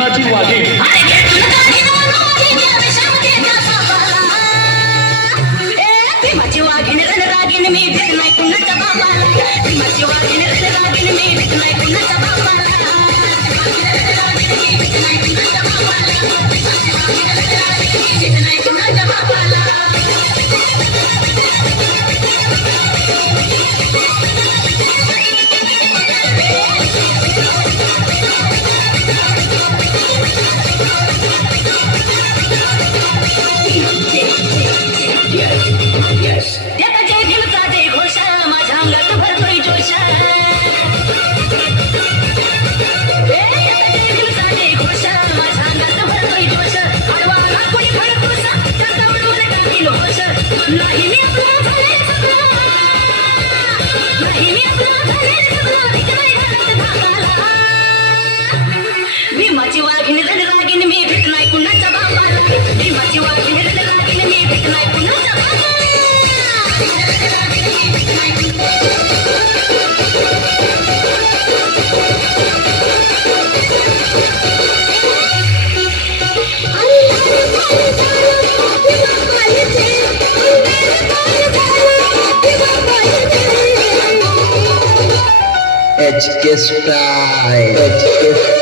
माझी वाघीण माझी वाघीण रणरागीण मी भेट नाही कुणाच्या बाबाला माझी वाघीण रणरागीण मी भेट नाही कुणाच्या बाबाला भीमाची वाघीण रणरागीण मी भेट नाही कुणाच्या बाबाला भीमाची वाघीण रणरागीण मी भेट नाही कुणाच्या HK Style, HK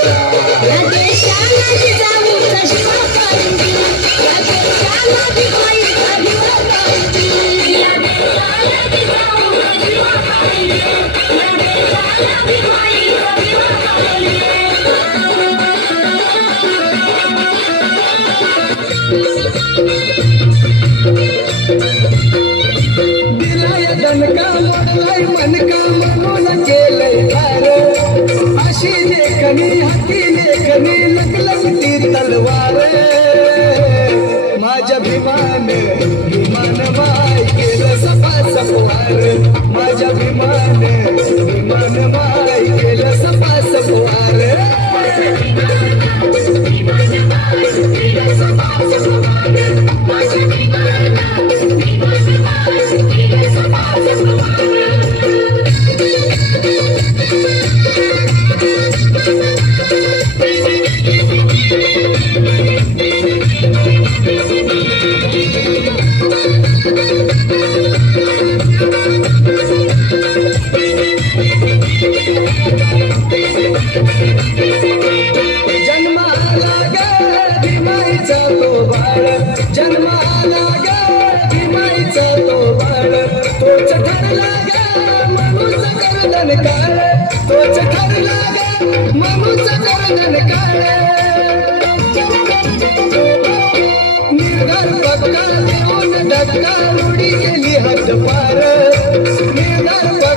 तलवार माझ्या भीमान माय केलं सपा सपवार माझ्या भीमान माय केलं सपा सपवार जन्माला ग भीमाईचा तो बाळ जन्माला ग भीमाईचा तो बाळ तोच ठरला ग मनूचा गर्दन काळ तोच ठरला ग मनूचा गर्दन काळ निर्धार पक्का देऊन धक्का उडी गेली हद्द पार निर्धार